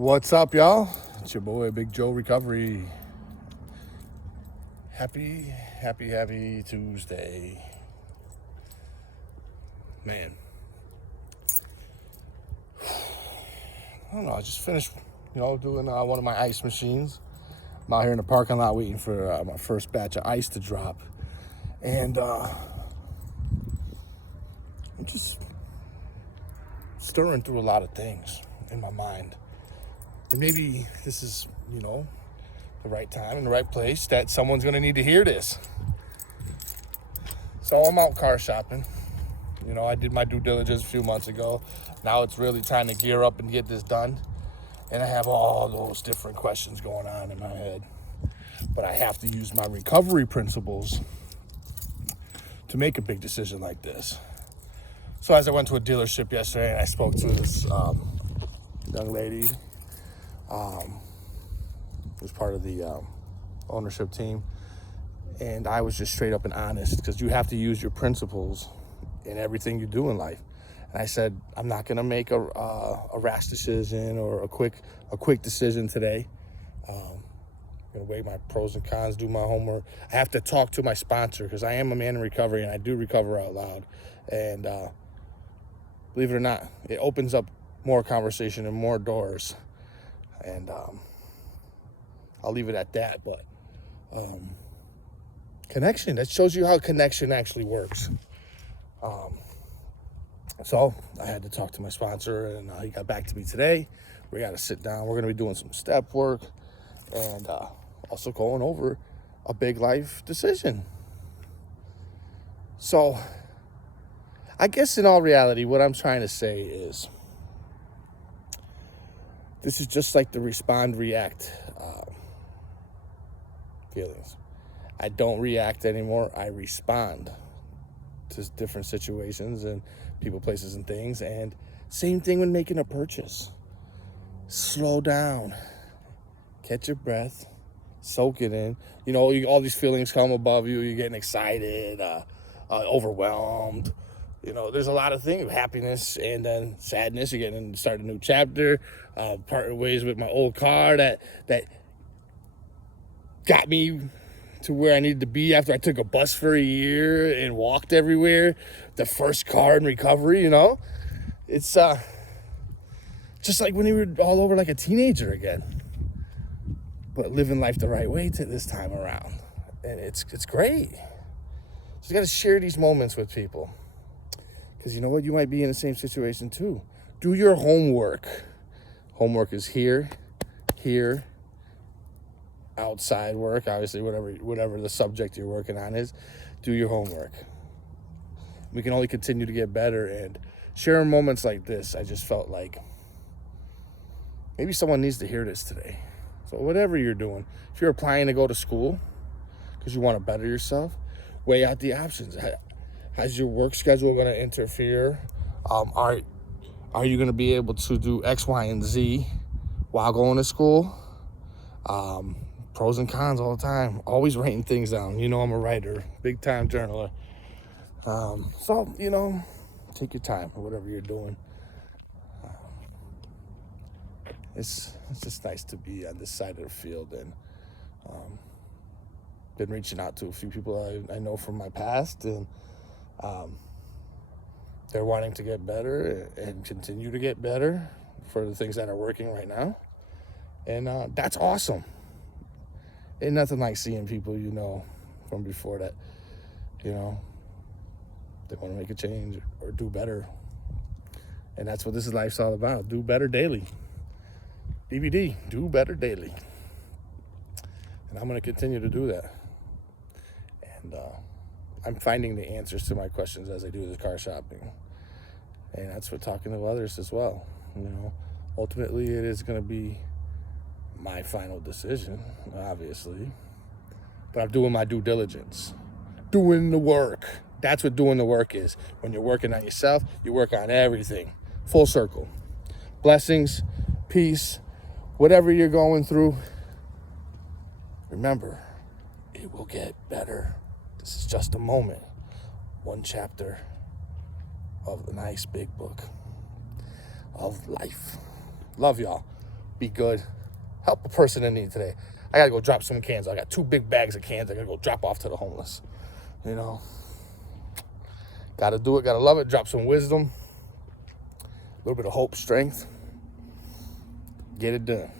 What's up, y'all? It's your boy, Big Joe Recovery. Happy Tuesday. Man. I don't know, I just finished, doing one of my ice machines. I'm out here in the parking lot waiting for my first batch of ice to drop. And I'm just stirring through a lot of things in my mind. And maybe this is, the right time and the right place that someone's going to need to hear this. So I'm out car shopping. I did my due diligence a few months ago. Now it's really time to gear up and get this done. And I have all those different questions going on in my head. But I have to use my recovery principles to make a big decision like this. So as I went to a dealership yesterday and I spoke to this young lady who's part of the ownership team, and I was just straight up and honest, because you have to use your principles in everything you do in life. And I said, I'm not going to make a rash decision or a quick decision today. I'm going to weigh my pros and cons, do my homework. I have to talk to my sponsor, because I am a man in recovery and I do recover out loud. And believe it or not, it opens up more conversation and more doors. And I'll leave it at that. But connection, that shows you how connection actually works. So I had to talk to my sponsor, and he got back to me today. We got to sit down. We're going to be doing some step work and also going over a big life decision. So I guess in all reality, what I'm trying to say is this is just like the respond, react feelings. I don't react anymore. I respond to different situations and people, places, and things. And same thing when making a purchase. Slow down. Catch your breath. Soak it in. All these feelings come above you. You're getting excited, overwhelmed. There's a lot of things, happiness and then sadness. You're getting to start a new chapter, parting ways with my old car that got me to where I needed to be after I took a bus for a year and walked everywhere. The first car in recovery, It's just like when you were all over like a teenager again. But living life the right way to this time around. And it's great. So you got to share these moments with people. Because you know what? You might be in the same situation too. Do your homework. Homework is here, outside work, obviously, whatever the subject you're working on is. Do your homework. We can only continue to get better, and sharing moments like this, I just felt like maybe someone needs to hear this today. So whatever you're doing, if you're applying to go to school because you want to better yourself, weigh out the options. How's your work schedule going to interfere? Are you going to be able to do X, Y, and Z while going to school? Pros and cons all the time. Always writing things down. I'm a writer, big time journaler. So take your time for whatever you're doing. It's just nice to be on this side of the field, and been reaching out to a few people I know from my past, and they're wanting to get better and continue to get better for the things that are working right now. And that's awesome. Ain't nothing like seeing people from before that, they want to make a change or do better. And that's what this life's all about. Do better daily. DVD, do better daily. And I'm going to continue to do that. And I'm finding the answers to my questions as I do the car shopping. And that's what talking to others as well. Ultimately it is going to be my final decision, obviously. But I'm doing my due diligence. Doing the work. That's what doing the work is. When you're working on yourself, you work on everything. Full circle. Blessings, peace, whatever you're going through, remember, it will get better. This is just a moment. One chapter of the nice big book of life. Love y'all. be good. Help a person in need today. I gotta go drop some cans. I got 2 big bags of cans I gotta go drop off to the homeless. You know, gotta do it, gotta love it. Drop some wisdom, a little bit of hope, strength. Get it done.